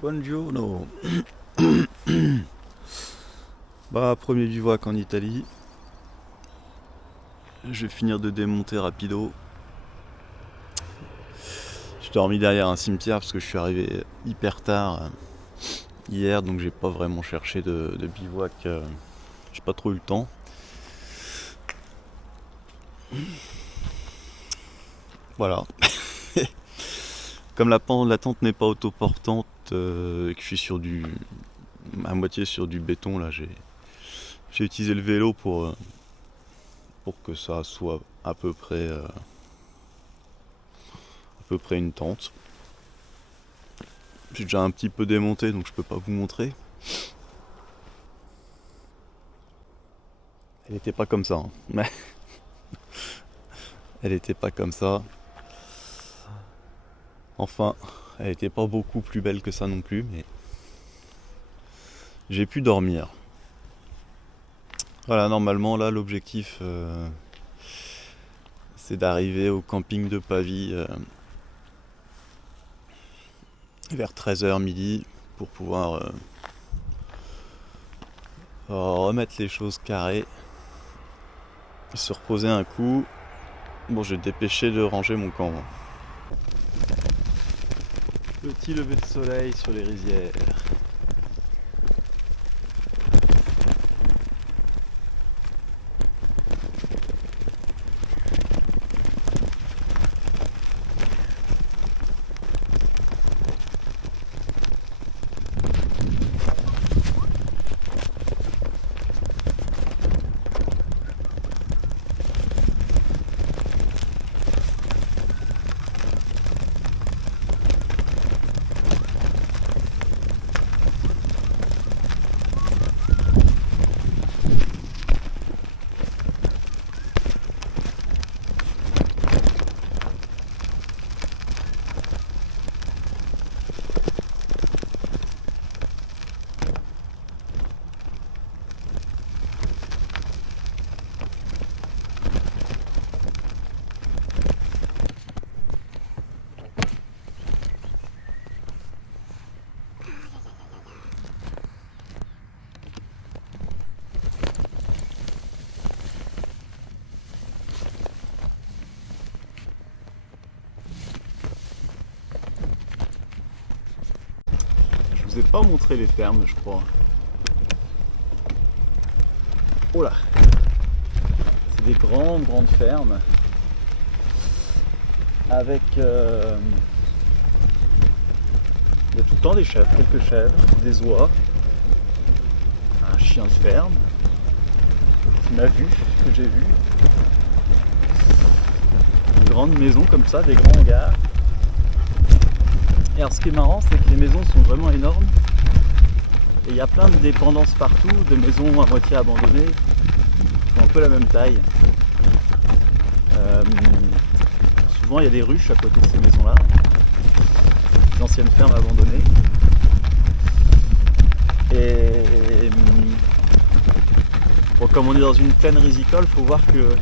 Buongiorno. Bah, premier bivouac en Italie. Je vais finir de démonter rapido. J'ai dormi derrière un cimetière parce que je suis arrivé hyper tard hier, donc j'ai pas vraiment cherché de bivouac. J'ai pas trop eu le temps. Voilà. Comme la tente n'est pas autoportante et que je suis à moitié sur du béton, là j'ai utilisé le vélo pour que ça soit à peu près une tente. J'ai déjà un petit peu démonté, donc je peux pas vous montrer. Elle était pas comme ça, hein. Mais elle était pas comme ça. Enfin, elle était pas beaucoup plus belle que ça non plus, mais j'ai pu dormir. Voilà, normalement là l'objectif c'est d'arriver au camping de Pavie vers 13h midi pour pouvoir remettre les choses carrées, se reposer un coup. Bon, je vais dépêcher de ranger mon camp. Petit lever de soleil sur les rizières. Je vous ai pas montré les fermes, je crois. Oh là, c'est des grandes fermes avec il y a tout le temps des chèvres, quelques chèvres, des oies, un chien de ferme qui m'a vu, que j'ai vu, une grande maison comme ça, des grands hangars. Et alors ce qui est marrant, c'est que les maisons sont vraiment énormes et il y a plein de dépendances partout, de maisons à moitié abandonnées qui font un peu la même taille. Souvent il y a des ruches à côté de ces maisons-là, des anciennes fermes abandonnées. Et bon, comme on est dans une plaine risicole, il faut voir que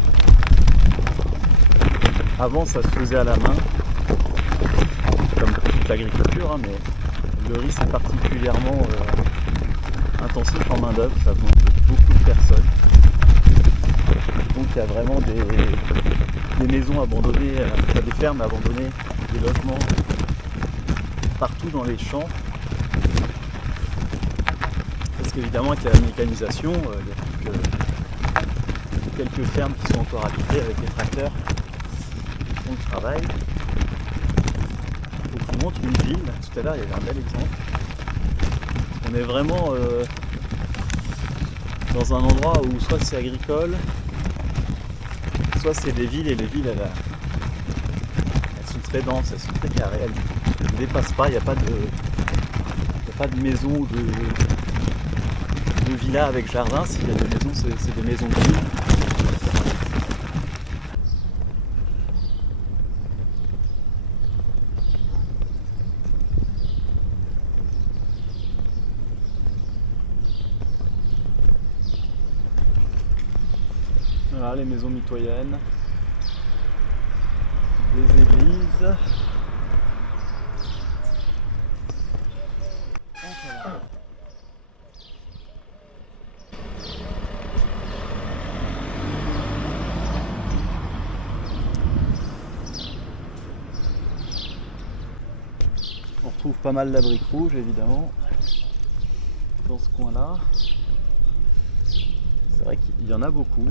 avant ça se faisait à la main, comme toute l'agriculture, hein, mais le riz c'est particulièrement intensif en main d'œuvre, ça demande beaucoup de personnes. Donc il y a vraiment des maisons abandonnées, des fermes abandonnées, des logements partout dans les champs. Parce qu'évidemment avec la mécanisation, il y a quelques fermes qui sont encore habitées avec des tracteurs qui font le travail. Je vous montre une ville, tout à l'heure il y avait un bel exemple. On est vraiment dans un endroit où soit c'est agricole, soit c'est des villes, et les villes elles sont très denses, elles sont très carrées, elles ne dépassent pas, il n'y a pas de maison ou de villa avec jardin. S'il y a des maisons, c'est des maisons de ville. Voilà les maisons mitoyennes, des églises, On retrouve pas mal d'abriques rouges évidemment dans ce coin là. C'est vrai qu'il y en a beaucoup.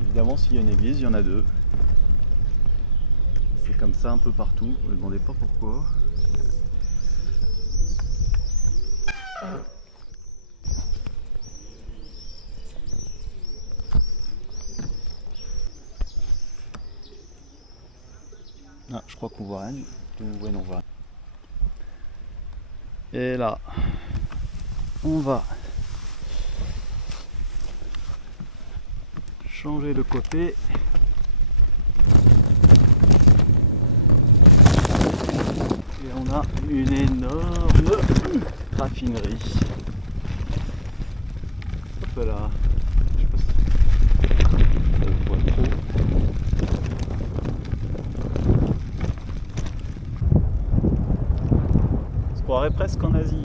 Évidemment, s'il y a une église, il y en a deux. C'est comme ça un peu partout, ne me demandez pas pourquoi. Ah, je crois qu'on voit rien. Ouais, non, on voit rien. Et là, on va changer de côté. Et on a une énorme raffinerie. Hop là. Je sais pas si ça se voit trop. On se croirait presque en Asie.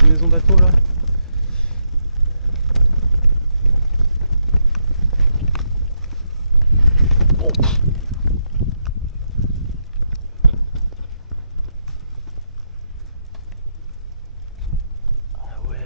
Ces maisons bateaux là. Oh. Ah ouais.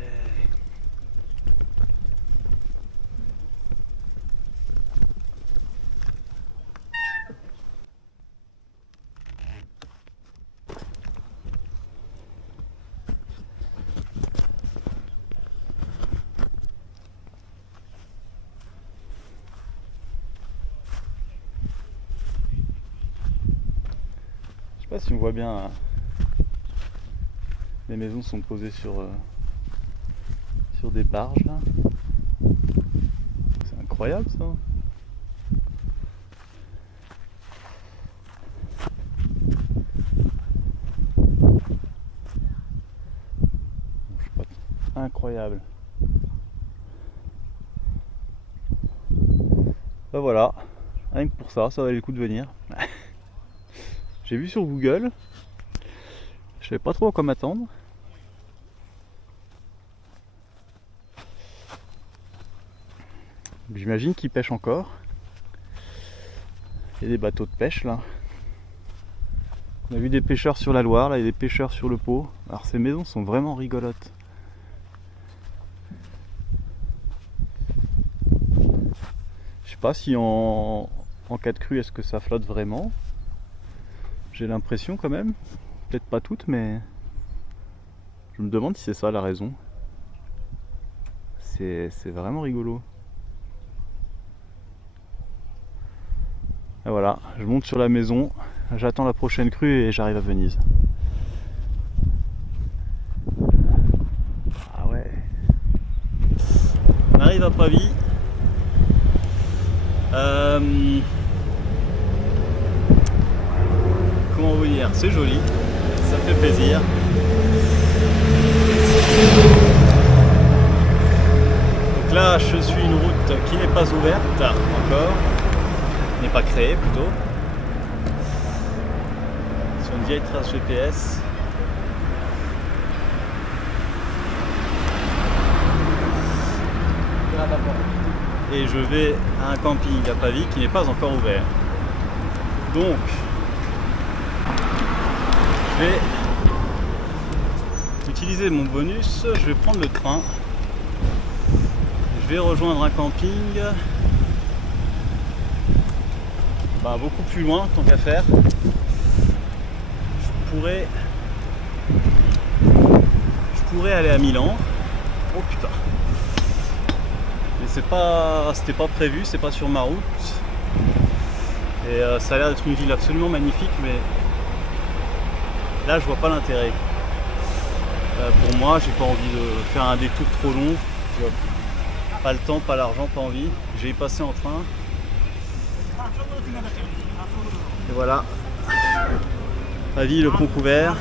Je sais pas si on voit bien, les maisons sont posées sur des barges là. C'est incroyable ça. Je sais pas, incroyable. Ben voilà, rien que pour ça, ça valait le coup de venir. J'ai vu sur Google, je savais pas trop à quoi m'attendre. J'imagine qu'ils pêchent encore. Il y a des bateaux de pêche là. On a vu des pêcheurs sur la Loire, là il y a des pêcheurs sur le Pô. Alors ces maisons sont vraiment rigolotes. Je sais pas si en cas de crue est-ce que ça flotte vraiment. J'ai l'impression quand même, peut-être pas toutes, mais je me demande si c'est ça la raison. C'est vraiment rigolo. Et voilà, je monte sur la maison, j'attends la prochaine crue et j'arrive à Venise. Ah ouais. On arrive à Pavie. Comment vous dire, c'est joli, ça fait plaisir. Donc là je suis une route qui n'est pas ouverte encore, n'est pas créée plutôt. Sur une vieille trace GPS. Et je vais à un camping à Pavie qui n'est pas encore ouvert. Donc je vais utiliser mon bonus, je vais prendre le train. Je vais rejoindre un camping beaucoup plus loin tant qu'à faire. Je pourrais aller à Milan. Oh putain. c'était pas prévu, c'est pas sur ma route. Et ça a l'air d'être une ville absolument magnifique, mais là je vois pas l'intérêt. Pour moi, j'ai pas envie de faire un détour trop long. Pas le temps, pas l'argent, pas envie. J'ai passé en train. Et voilà. La ville, le pont couvert.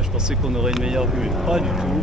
Je pensais qu'on aurait une meilleure vue, mais pas du tout.